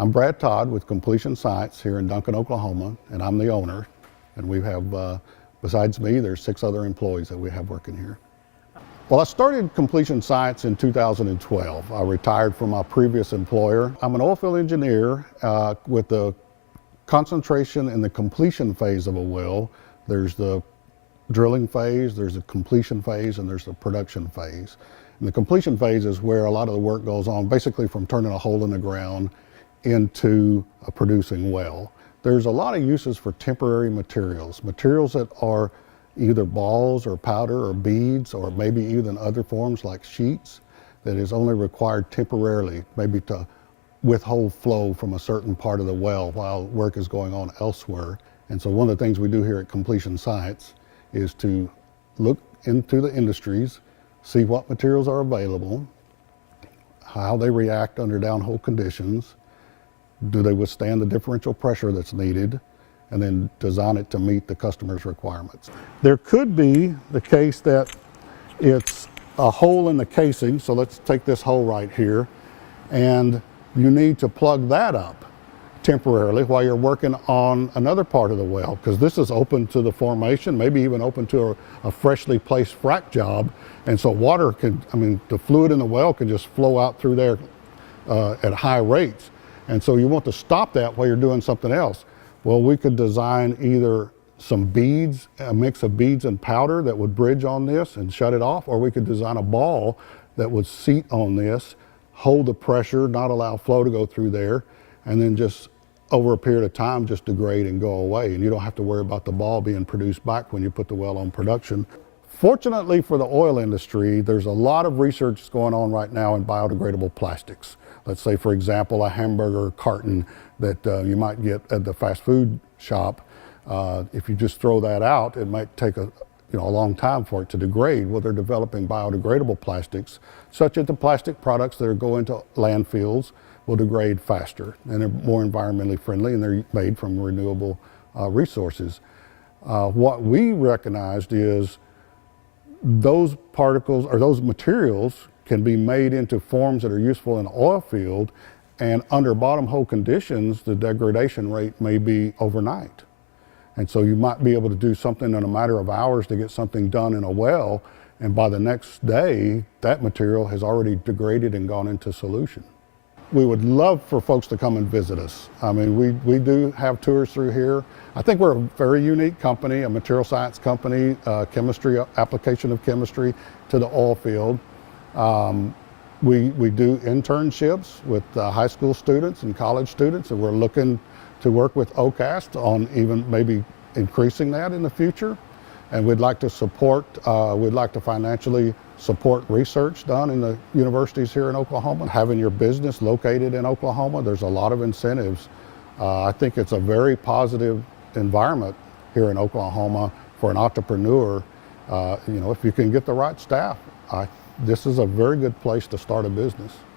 I'm Brad Todd with Completion Sites here in Duncan, Oklahoma, and I'm the owner. And we have, besides me, there's 6 other employees that we have working here. Well, I started Completion Sites in 2012. I retired from my previous employer. I'm an oilfield engineer with the concentration in the completion phase of a well. There's the drilling phase, there's the completion phase, and there's the production phase. And the completion phase is where a lot of the work goes on, basically from turning a hole in the ground into a producing well. There's a lot of uses for temporary materials that are either balls or powder or beads or maybe even other forms like sheets that is only required temporarily, maybe to withhold flow from a certain part of the well while work is going on elsewhere. And so one of the things we do here at Completion Sites is to look into the industries, see what materials are available, how they react under downhole conditions, do they withstand the differential pressure that's needed, and then design it to meet the customer's requirements. There could be the case that it's a hole in the casing, so let's take this hole right here, and you need to plug that up temporarily while you're working on another part of the well, because this is open to the formation, maybe even open to a freshly placed frac job, and so water can, the fluid in the well can just flow out through there at high rates. And so you want to stop that while you're doing something else. Well, we could design either some beads, a mix of beads and powder that would bridge on this and shut it off, or we could design a ball that would seat on this, hold the pressure, not allow flow to go through there, and then just over a period of time just degrade and go away. And you don't have to worry about the ball being produced back when you put the well on production. Fortunately for the oil industry, there's a lot of research going on right now in biodegradable plastics. Let's say, for example, a hamburger carton that you might get at the fast food shop. If you just throw that out, it might take a long time for it to degrade. Well, they're developing biodegradable plastics, such that the plastic products that are going to landfills will degrade faster, and they're more environmentally friendly, and they're made from renewable resources. What we recognized is those particles or those materials can be made into forms that are useful in the oil field, and under bottom hole conditions, the degradation rate may be overnight. And so you might be able to do something in a matter of hours to get something done in a well, and by the next day, that material has already degraded and gone into solution. We would love for folks to come and visit us. We do have tours through here. I think we're a very unique company, a material science company, chemistry, application of chemistry to the oil field. We do internships with high school students and college students, and we're looking to work with OCAST on even maybe increasing that in the future. And we'd like to support, we'd like to financially support research done in the universities here in Oklahoma. Having your business located in Oklahoma, there's a lot of incentives. I think it's a very positive environment here in Oklahoma for an entrepreneur. If you can get the right staff, this is a very good place to start a business.